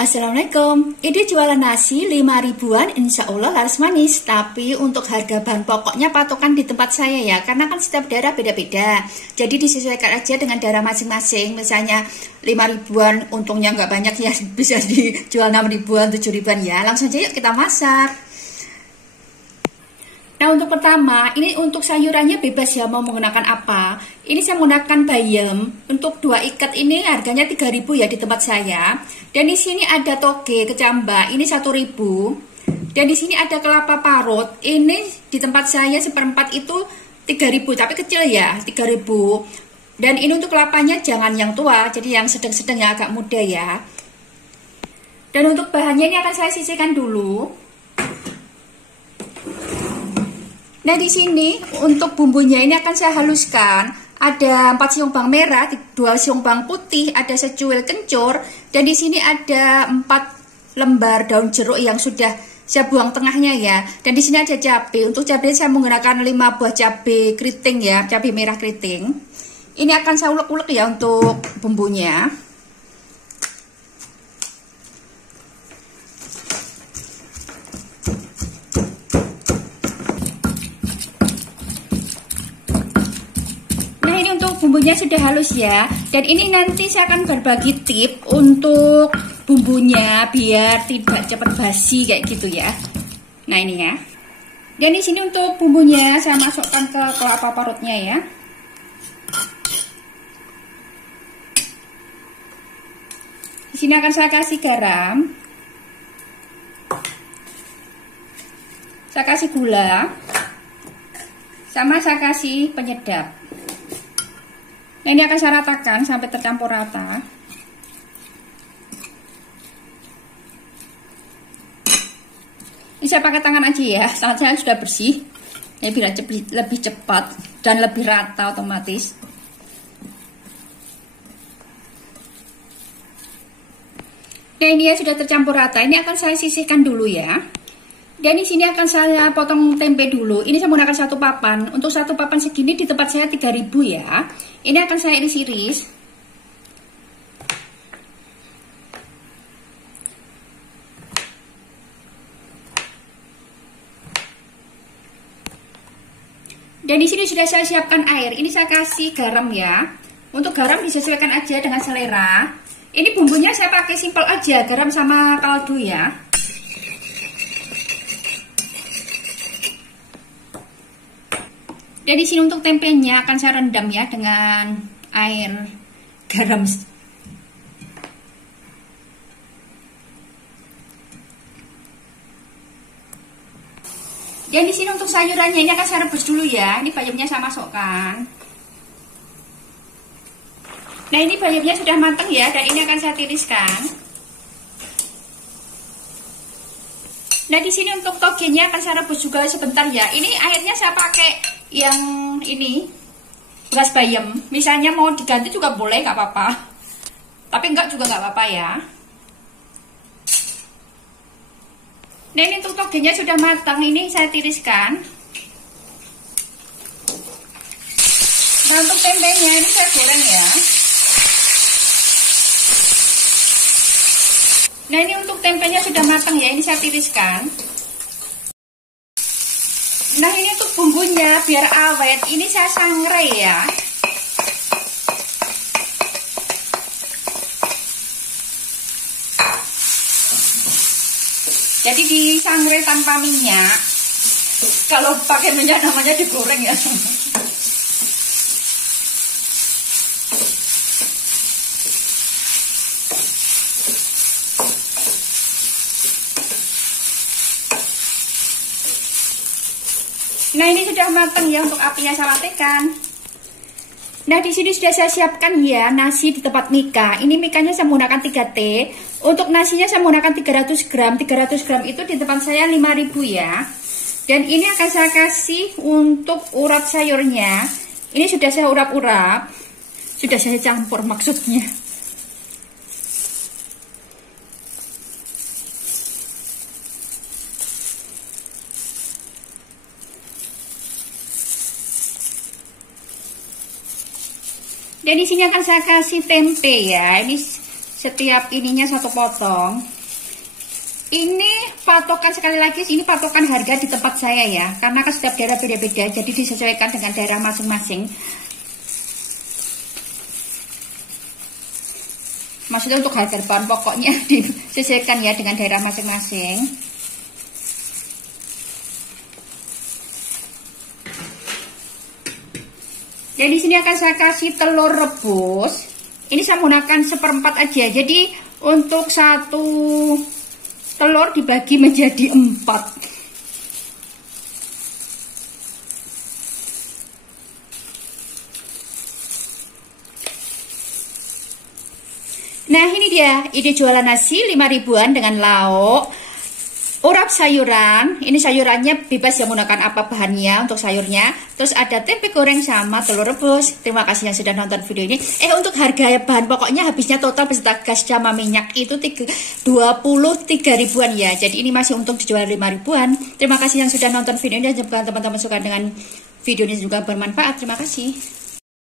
Assalamualaikum, ini jualan nasi 5 ribuan, insya Allah laris manis. Tapi untuk harga bahan pokoknya patokan di tempat saya ya, karena kan setiap daerah beda-beda. Jadi disesuaikan aja dengan daerah masing-masing. Misalnya 5 ribuan, untungnya nggak banyak ya, bisa dijual 6 ribuan, 7 ribuan ya. Langsung aja yuk kita masak. Nah untuk pertama, ini untuk sayurannya bebas ya mau menggunakan apa. Ini saya menggunakan bayam. Untuk 2 ikat ini harganya 3.000 ya di tempat saya. Dan di sini ada toge kecambah, ini 1.000. Dan di sini ada kelapa parut. Ini di tempat saya seperempat itu 3.000, tapi kecil ya, 3.000. Dan ini untuk kelapanya jangan yang tua, jadi yang sedang-sedang ya, agak muda ya. Dan untuk bahannya ini akan saya sisihkan dulu. Nah di sini untuk bumbunya ini akan saya haluskan. Ada 4 siung bawang merah, 2 siung bawang putih, ada secuil kencur, dan di sini ada 4 lembar daun jeruk yang sudah saya buang tengahnya ya. Dan di sini ada cabai. Untuk cabai saya menggunakan 5 buah cabai keriting ya, cabai merah keriting. Ini akan saya ulek-ulek ya untuk bumbunya. Bumbunya sudah halus ya, dan ini nanti saya akan berbagi tip untuk bumbunya biar tidak cepat basi kayak gitu ya. Nah ini ya. Dan di sini untuk bumbunya saya masukkan ke kelapa parutnya ya. Di sini akan saya kasih garam, saya kasih gula, sama saya kasih penyedap. Nah ini akan saya ratakan sampai tercampur rata. Ini saya pakai tangan aja ya, tangan saya sudah bersih. Ya biar lebih cepat dan lebih rata otomatis. Nah ini ya sudah tercampur rata. Ini akan saya sisihkan dulu ya. Dan di sini akan saya potong tempe dulu. Ini saya menggunakan 1 papan. Untuk 1 papan segini di tempat saya 3.000 ya. Ini akan saya iris-iris. Dan di sini sudah saya siapkan air. Ini saya kasih garam ya. Untuk garam disesuaikan aja dengan selera. Ini bumbunya saya pakai simpel aja, garam sama kaldu ya. Dan di sini untuk tempenya akan saya rendam ya dengan air garam. Dan di sini untuk sayurannya ini akan saya rebus dulu ya. Ini bayamnya saya masukkan. Nah ini bayamnya sudah matang ya, dan ini akan saya tiriskan. Nah di sini untuk togenya akan saya rebus juga sebentar ya. Ini airnya saya pakai yang ini beras bayam. Misalnya mau diganti juga boleh, nggak apa-apa. Tapi enggak juga nggak apa-apa ya. Nah ini untuk togenya sudah matang. Ini saya tiriskan. Nah untuk tempenya ini saya goreng ya. Nah ini untuk tempenya sudah matang ya. Ini saya tiriskan. Nah ini untuk bumbunya biar awet, ini saya sangrai ya. Jadi disangrai tanpa minyak. Kalau pakai minyak namanya digoreng ya. Nah ini sudah matang ya, untuk apinya saya matikan. Nah di sini sudah saya siapkan ya nasi di tempat mika. Ini mikanya saya menggunakan 3T. Untuk nasinya saya menggunakan 300 gram. 300 gram itu di tempat saya 5.000 ya. Dan ini akan saya kasih untuk urap sayurnya. Ini sudah saya urap-urap. Sudah saya campur maksudnya. Dan di sini akan saya kasih tempe ya. Ini setiap ininya 1 potong. Ini patokan, sekali lagi ini patokan harga di tempat saya ya, karena kan setiap daerah beda-beda, jadi disesuaikan dengan daerah masing-masing. Maksudnya untuk harga bahan pokoknya disesuaikan ya dengan daerah masing-masing. Jadi di sini akan saya kasih telur rebus. Ini saya menggunakan 1/4 aja. Jadi untuk 1 telur dibagi menjadi 4. Nah ini dia ide jualan nasi 5 ribuan dengan lauk, urap sayuran. Ini sayurannya bebas ya menggunakan apa bahannya untuk sayurnya. Terus ada tempe goreng sama telur rebus. Terima kasih yang sudah nonton video ini. Untuk harga bahan pokoknya habisnya total beserta gas sama minyak itu 23 ribuan ya. Jadi ini masih untung dijual 5 ribuan. Terima kasih yang sudah nonton video ini, dan jika teman-teman suka dengan video ini juga bermanfaat. Terima kasih.